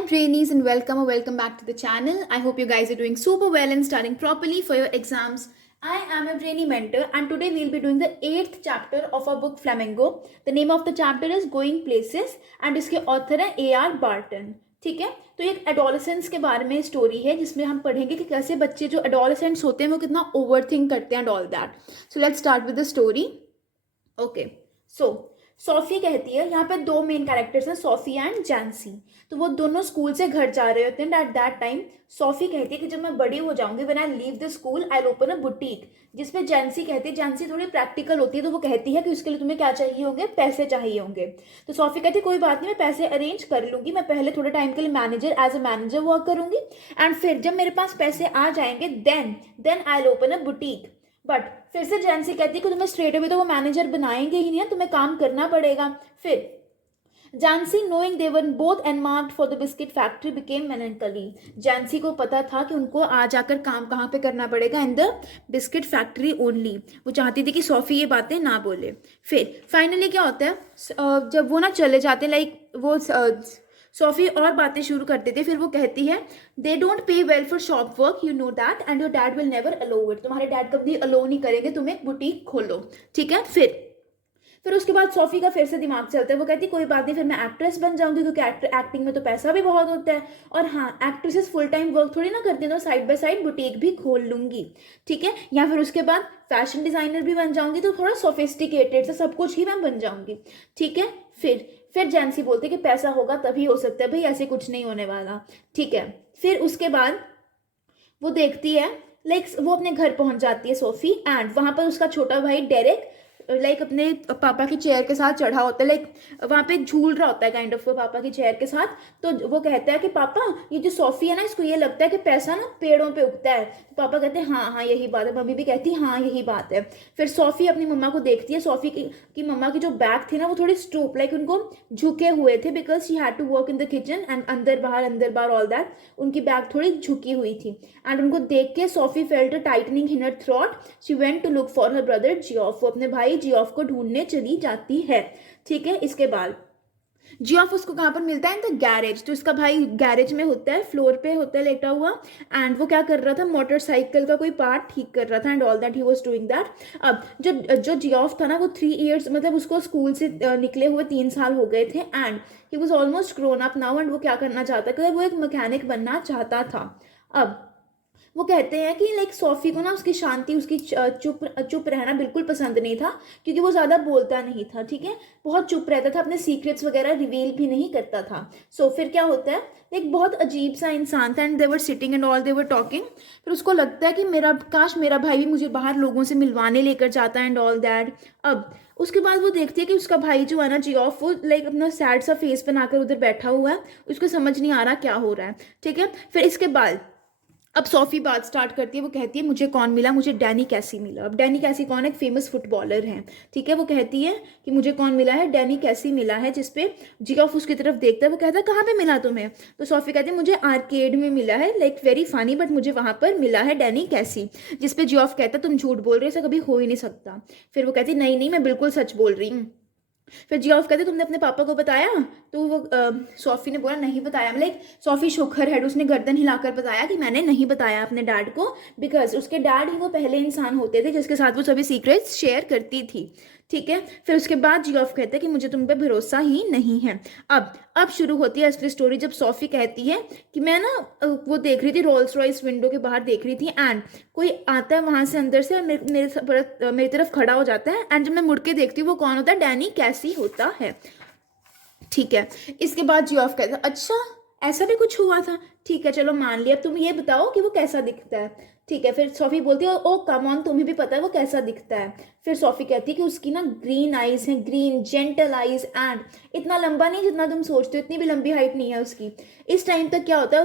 Hi Braineys and welcome back to the channel. I hope you guys are doing super well and studying properly for your exams. I am a Brainy mentor and today we'll be doing the 8th chapter of our book Flamingo. The name of the chapter is Going Places and इसके author है A.R. Barton. ठीक है, तो एक adolescence के बारे में story है जिसमें हम पढ़ेंगे कि कैसे बच्चे जो एडोलेसेंट्स होते हैं वो कितना ओवरथिंक करते हैं and all that. So let's start with the story. Okay, so Sophie कहती है, यहाँ पे दो मेन कैरेक्टर्स हैं, सोफी एंड जैंसी. तो वो दोनों स्कूल से घर जा रहे होते हैं. एट दैट टाइम सोफी कहती है कि जब मैं बड़ी हो जाऊंगी, when I leave the school I open a boutique. जिसपे जैंसी कहती है, जैंसी थोड़ी प्रैक्टिकल होती है, तो वो कहती है कि उसके लिए तुम्हें क्या चाहिए होंगे, पैसे चाहिए होंगे. तो सोफी कहती है कोई बात नहीं, मैं पैसे अरेंज कर लूंगी, मैं पहले थोड़े टाइम के लिए manager as a manager work करूंगी एंड फिर जब मेरे पास पैसे आ जाएंगे then I open a boutique. But फिर से जैंसी कहती है कि तुम्हें स्ट्रेट अवे तो वो मैनेजर बनाएंगे ही नहीं, तुम्हें काम करना पड़ेगा. फिर Jancy knowing they were both unmarked for the biscuit factory became melancholy. Jancy को पता था कि उनको आ जाकर काम कहाँ पे करना पड़ेगा, in the biscuit factory only. वो चाहती थी कि सोफी ये बातें ना बोले. फिर फाइनली क्या होता है, जब वो ना चले जाते हैं, लाइक वो सोफी और बातें शुरू कर देती है. फिर वो कहती है they don't pay well for shop work, you know that, and your dad will never allow it. तुम्हारे डैड कभी अलो नहीं करेंगे, तुम एक बुटीक खोलो. ठीक है. फिर उसके बाद सोफी का फिर से दिमाग चलता है. वो कहती है कोई बात नहीं, फिर मैं एक्ट्रेस बन जाऊंगी क्योंकि एक्टिंग में तो पैसा भी बहुत होता है. और हाँ, एक्ट्रेसेस फुल टाइम वर्क थोड़ी ना करती हैं, तो साइड बाय साइड बुटीक भी खोल लूंगी. ठीक है. या फिर उसके बाद फैशन डिजाइनर भी बन जाऊंगी, तो थोड़ा सोफिस्टिकेटेड से सब कुछ ही मैं बन जाऊंगी. ठीक है. फिर जैंसी बोलती है कि पैसा होगा तभी हो सकता है भाई, ऐसे कुछ नहीं होने वाला. ठीक है. फिर उसके बाद वो देखती है, लाइक वो अपने घर पहुंच जाती है सोफी, एंड वहां पर उसका छोटा भाई डेरेक लाइक अपने पापा की चेयर के साथ चढ़ा होता है, लाइक वहां पे झूल रहा होता है काइंड ऑफ पापा की चेयर के साथ. तो वो कहता है कि पापा ये जो सोफी है ना, इसको ये लगता है कि पैसा ना पेड़ों पे उगता है. तो पापा कहते हैं हाँ हाँ यही बात है. मम्मी भी कहती है हाँ यही बात है. फिर सोफी अपनी मम्मा को देखती है. सोफी की मम्मा की जो बैक थी ना, वो थोड़ी स्टूप, लाइक उनको झुके हुए थे because she had to work in the kitchen and अंदर बाहर ऑल दैट. उनकी बैक थोड़ी झुकी हुई थी एंड उनको देख के Sophie felt a tightening in her throat. She went to look for her brother Geoff. वो अपने भाई जियोफ को ढूंढने चली जाती है. ठीक है. इसके बाद जियोफ उसको कहाँ पर मिलता है, इन द गैरेज. तो इसका भाई गैरेज में होता है, फ्लोर पे होता है लेटा हुआ, एंड वो क्या कर रहा था, मोटरसाइकिल का कोई पार्ट ठीक कर रहा था and all that he was doing that. अब जो जियोफ था ना, वो 3 years, मतलब उसको स्कूल से निकले हुए 3 साल हो गए थे and he was almost grown up now. And वो क्या करना चाहता था, वो एक मैकेनिक बनना चाहता था. अब वो कहते हैं कि लाइक सोफी को ना उसकी शांति, उसकी चुप रहना बिल्कुल पसंद नहीं था, क्योंकि वो ज़्यादा बोलता नहीं था. ठीक है. बहुत चुप रहता था, अपने सीक्रेट्स वगैरह रिवील भी नहीं करता था. फिर क्या होता है, एक बहुत अजीब सा इंसान था and they were sitting and all they were talking. फिर उसको लगता है कि काश मेरा भाई भी मुझे बाहर लोगों से मिलवाने लेकर जाता एंड ऑल दैट. अब उसके बाद वो देखती है कि उसका भाई जो है ना जियोफ, वो लाइक अपना सैड सा फेस बनाकर उधर बैठा हुआ है. उसको समझ नहीं आ रहा क्या हो रहा है. ठीक है. फिर इसके बाद अब सोफी बात स्टार्ट करती है. वो कहती है मुझे कौन मिला, मुझे डैनी कैसी मिला. अब डैनी कैसी कौन है, एक फेमस फुटबॉलर है. ठीक है. वो कहती है कि मुझे कौन मिला है, डैनी कैसी मिला है. जिसपे जियोफ उसकी तरफ देखता है. वो कहता है कहाँ पे मिला तुम्हें. तो सोफी कहती है मुझे आर्केड में मिला है, लाइक वेरी फनी, बट मुझे वहां पर मिला है डैनी कैसी. जिसपे जियोफ कहता है तुम झूठ बोल रहे हो, ऐसा कभी हो ही नहीं सकता. फिर वो कहती है नहीं नहीं मैं बिल्कुल सच बोल रही हूँ. फिर जियोफ कहते तुमने अपने पापा को बताया. तो वो सोफी ने बोला नहीं बताया. लाइक सोफी शोक हर हेड, उसने गर्दन हिलाकर बताया कि मैंने नहीं बताया अपने डैड को, बिकॉज उसके डैड ही वो पहले इंसान होते थे जिसके साथ वो सभी सीक्रेट्स शेयर करती थी. ठीक है. फिर उसके बाद जियोफ कहते हैं कि मुझे तुम पे भरोसा ही नहीं है. अब शुरू होती है असली स्टोरी. जब सोफी कहती है कि मैं ना वो देख रही थी, रोल्स रॉयस विंडो के बाहर देख रही थी, एंड कोई आता है वहां से अंदर से, मेरी तरफ खड़ा हो जाता है, एंड जब मैं मुड़ के देखती हूँ वो कौन होता है, डैनी कैसी होता है. ठीक है. इसके बाद जियोफ कहता है अच्छा ऐसा भी कुछ हुआ था. ठीक है चलो मान लिया, तुम ये बताओ कि वो कैसा दिखता है. ठीक है. फिर सोफी बोलती है ओ कम ऑन, तुम्हें भी पता है वो कैसा दिखता है. फिर सोफी कहती है कि उसकी ना ग्रीन आईज हैं, ग्रीन जेंटल आईज, एंड इतना लंबा नहीं जितना तुम सोचते हो, इतनी भी लंबी हाइट नहीं है उसकी. इस टाइम तक क्या होता है,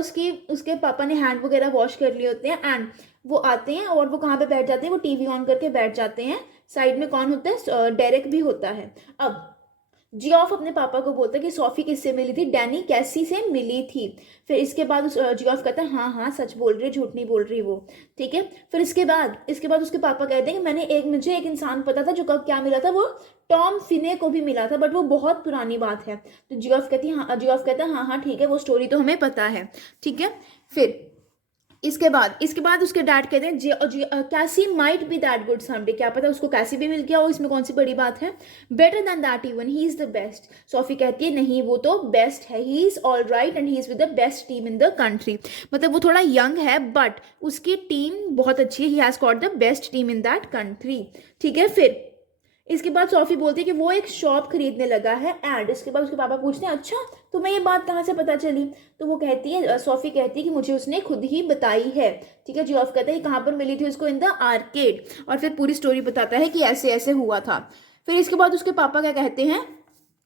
उसके पापा ने हैंड वगैरह वॉश कर लिए होते हैं एंड वो आते हैं और वो कहाँ पे बैठ जाते हैं, वो टीवी ऑन करके बैठ जाते हैं. साइड में कौन होता है, डेरेक भी होता है. अब जियोफ अपने पापा को बोलता है कि सोफी किससे मिली थी, डैनी कैसी से मिली थी। फिर इसके बाद जियोफ कहता है हाँ हाँ सच बोल रही है, झूठ नहीं बोल रही वो, ठीक है। फिर इसके बाद उसके पापा कहते हैं कि मुझे एक इंसान पता था जो कब क्या मिला था, वो टॉम फिने को भी मिला था, बट वो बहुत पुरानी बात है। तो जियोफ कहता है हाँ हाँ ठीक है, वो स्टोरी तो हमें पता है, ठीक है। फिर इसके बाद उसके डैड कहते हैं कैसी might be that good someday, क्या पता उसको कैसी भी मिल गया हो, इसमें कौन सी बड़ी बात है, better than that even, he is the best. Sophie कहती है नहीं वो तो बेस्ट है, he is all right and he is with the best team in the country. मतलब वो थोड़ा यंग है बट उसकी टीम बहुत अच्छी है, he has got the best team in that country, ठीक है। फिर इसके बाद सोफी बोलती है कि वो एक शॉप खरीदने लगा है, एंड इसके बाद उसके पापा पूछते हैं अच्छा तुम्हें ये बात कहाँ से पता चली। तो वो कहती है, सोफी कहती है कि मुझे उसने खुद ही बताई है, ठीक है। जियोफ कहता है कहाँ पर मिली थी उसको, इन द आर्केड, और फिर पूरी स्टोरी बताता है कि ऐसे ऐसे हुआ था। फिर इसके बाद उसके पापा क्या कहते हैं,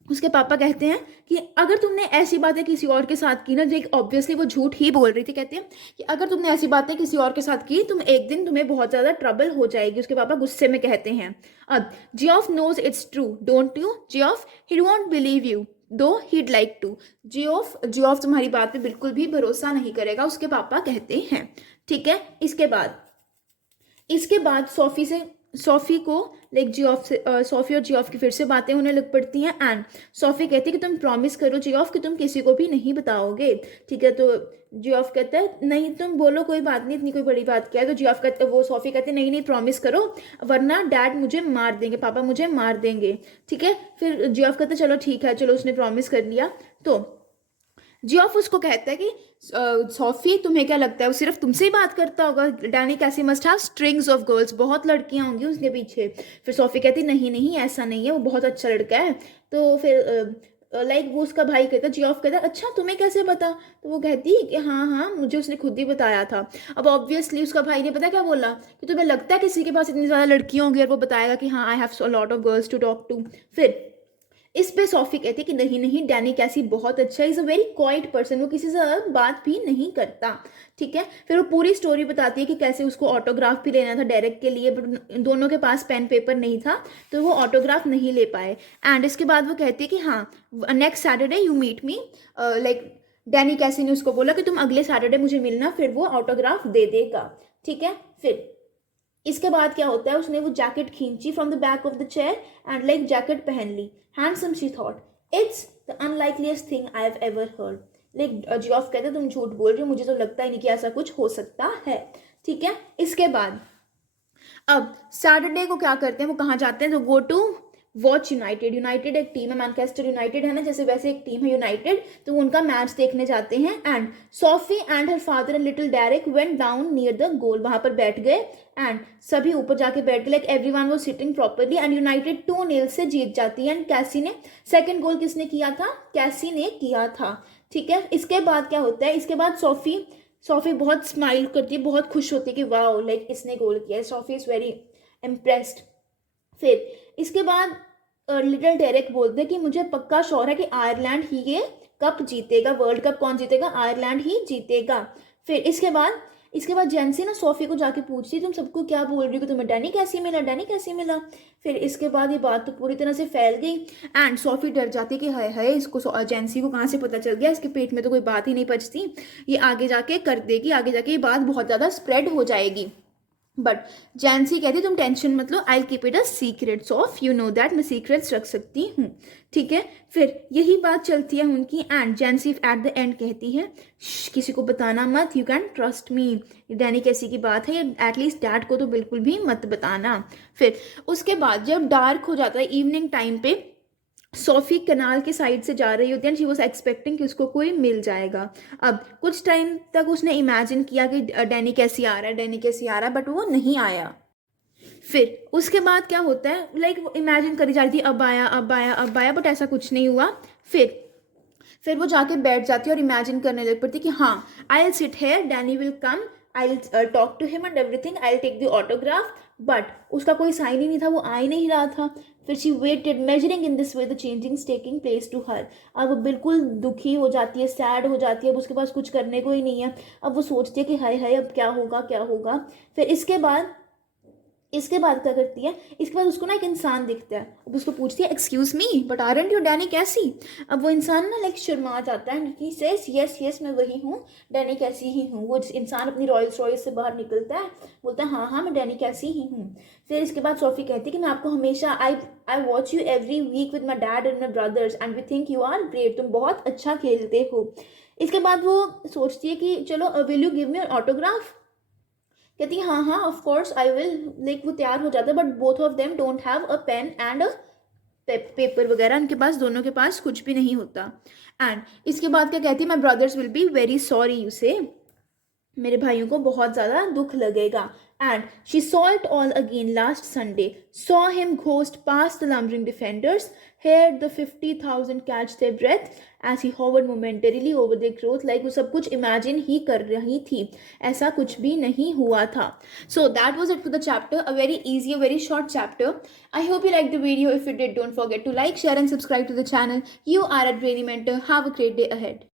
उसके पापा कहते हैं कि अगर तुमने ऐसी बातें किसी और के साथ की ना, जो ऑब्वियसली वो झूठ ही बोल रही थी, कहते हैं कि अगर तुमने ऐसी बातें किसी और के साथ की तुम्हें बहुत ज़्यादा ट्रबल हो जाएगी। उसके पापा गुस्से में कहते हैं, अब Geoff knows it's true don't you Geoff, he won't believe you though he'd like to. Geoff तुम्हारी बात पे बिल्कुल भी भरोसा नहीं करेगा, उसके पापा कहते हैं, ठीक है। इसके बाद सोफी को सोफी और जियोफ की फिर से बातें होने लग पड़ती हैं, एंड सोफी कहती है कि तुम प्रॉमिस करो जियोफ कि तुम किसी को भी नहीं बताओगे, ठीक है। तो जियोफ कहता है नहीं तुम बोलो कोई बात नहीं, इतनी कोई बड़ी बात क्या है। तो सोफी कहती है नहीं नहीं प्रॉमिस करो वरना डैड मुझे मार देंगे, पापा मुझे मार देंगे, ठीक है। फिर जियोफ कहता है चलो ठीक है, चलो उसने प्रॉमिस कर लिया। तो जियोफ उसको कहता है कि सोफी तुम्हें क्या लगता है वो सिर्फ तुमसे ही बात करता होगा, डैनी कैसी must have strings of girls, बहुत लड़कियां होंगी उसके पीछे। फिर सोफी कहती नहीं नहीं ऐसा नहीं है, वो बहुत अच्छा लड़का है। तो फिर वो उसका भाई कहता है, जियोफ कहता है अच्छा तुम्हें कैसे पता। तो वो कहती है कि हाँ हाँ मुझे उसने खुद ही बताया था। अब ऑब्वियसली उसका भाई ने पता क्या बोला कि तुम्हें लगता है किसी के पास इतनी ज़्यादा लड़कियां होंगी, और वो बताएगा कि हाँ I have a lot of girls to talk to. फिर इस पे सोफी कहती है कि नहीं नहीं डैनी कैसी बहुत अच्छा है, is a very quite person, वो किसी से बात भी नहीं करता, ठीक है। फिर वो पूरी स्टोरी बताती है कि कैसे उसको ऑटोग्राफ भी लेना था डेरेक के लिए, बट दोनों के पास पेन पेपर नहीं था तो वो ऑटोग्राफ नहीं ले पाए। एंड इसके बाद वो कहती है कि हाँ next Saturday you meet me, Danny Casey ने उसको बोला कि तुम अगले सैटरडे मुझे मिलना, फिर वो ऑटोग्राफ दे देगा, ठीक है। फिर इसके बाद क्या होता है, उसने वो जैकेट खींची from the back of the chair and jacket पहन ली, handsome she thought, it's the unlikeliest thing I have ever heard. Geoff कहते तुम झूठ बोल रही हो, मुझे तो लगता ही नहीं कि ऐसा कुछ हो सकता है, ठीक है। इसके बाद अब सैटरडे को क्या करते हैं, वो कहाँ जाते हैं, तो गो टू वॉच यूनाइटेड एक टीम है, मैनचेस्टर यूनाइटेड है ना, जैसे वैसे एक टीम है यूनाइटेड, तो वो उनका मैच देखने जाते हैं। And Sophie and her father and little Derek went down near the goal, वहां पर बैठ गए एंड सभी ऊपर जाके बैठ गए, everyone was sitting properly, and United 2-0 से जीत जाती है। एंड कैसी ने सेकंड गोल किसने किया था, कैसी ने किया था, ठीक है। इसके बाद क्या होता है, इसके बाद सोफी बहुत स्माइल करती है, बहुत खुश होती है कि वाओ इसने गोल किया है, सोफी इज वेरी इम्प्रेस्ड। फिर इसके बाद लिटिल डेरेक बोलते हैं कि मुझे पक्का श्योर है कि आयरलैंड ही ये कप जीतेगा, वर्ल्ड कप कौन जीतेगा, आयरलैंड ही जीतेगा। फिर इसके बाद जेंसी ना सोफी को जाके पूछती तुम सबको क्या बोल रही हो, तुम्हें डैनी कैसी मिला। फिर इसके बाद ये बात तो पूरी तरह से फैल गई, एंड सोफी डर जाती है कि हाय हाय इसको जेंसी को कहाँ से पता चल गया, इसके पेट में तो कोई बात ही नहीं पचती, ये आगे जाके कर देगी, आगे जाके ये बात बहुत ज़्यादा स्प्रेड हो जाएगी। बट जैंसी कहती तुम टेंशन मत लो, I keep it a secret, so you know that मैं सीक्रेट्स रख सकती हूँ, ठीक है। फिर यही बात चलती है उनकी, एंड जैंसी एट द एंड कहती है किसी को बताना मत, you can trust me, Danny कैसी की बात है, एटलीस्ट डैड को तो बिल्कुल भी मत बताना। फिर उसके बाद जब डार्क हो जाता है इवनिंग टाइम पे, सोफी कनाल के साइड से जा रही होती है, शी वॉज एक्सपेक्टिंग कि उसको कोई मिल जाएगा। अब कुछ टाइम तक उसने इमेजिन किया कि डैनी कैसी आ रहा है, बट वो नहीं आया। फिर उसके बाद क्या होता है, वो इमेजिन करी जा रही थी अब आया, बट ऐसा कुछ नहीं हुआ। फिर वो जाके बैठ जाती है और इमेजिन करने लग पड़ती कि हाँ I will sit here, Danny will come, I will talk to him and everything, I will take the autograph, but उसका कोई साइन ही नहीं था, वो आ ही नहीं रहा था। फिर she waited measuring in this way the changings taking place to her, अब वो बिल्कुल दुखी हो जाती है, सैड हो जाती है, अब उसके पास कुछ करने को ही नहीं है। अब वो सोचती है कि हाय हाय अब क्या होगा। फिर इसके बाद इसके बाद क्या करती है, इसके बाद उसको ना एक इंसान दिखता है, अब उसको पूछती है excuse me but aren't you Danny कैसी। अब वो इंसान ना लाइक शर्मा जाता है, ही सेज यस यस मैं वही हूँ, डैनी कैसी ही हूँ। वो इंसान अपनी रॉयल्स रॉयल्स से बाहर निकलता है, बोलता है हाँ हाँ मैं डैनी कैसी ही हूँ। फिर इसके बाद सोफी कहती है कि मैं आपको हमेशा I watch you every week with my dad and my brothers and we think you are great, तुम बहुत अच्छा खेलते हो। इसके बाद वो सोचती है कि चलो will you give me autograph. कहती है हाँ हाँ of course I will, like वो तैयार हो जाता है but both of them don't have a pen and a paper वगैरह, उनके पास दोनों के पास कुछ भी नहीं होता। एंड इसके बाद क्या कहती है, my brothers will be very sorry you say, मेरे भाइयों को बहुत ज़्यादा दुख लगेगा। And she saw it all again last Sunday, saw him ghost past the lumbering defenders, heard the 50,000 catch their breath as he hovered momentarily over their growth, like वो सब कुछ इमेजिन ही कर रही थी, ऐसा कुछ भी नहीं हुआ था। So that was it for the chapter, a very easy, a very short chapter. I hope you liked the video. If you did, don't forget to like, share and subscribe to the channel. You are at Brainy Mentor. Have a great day ahead.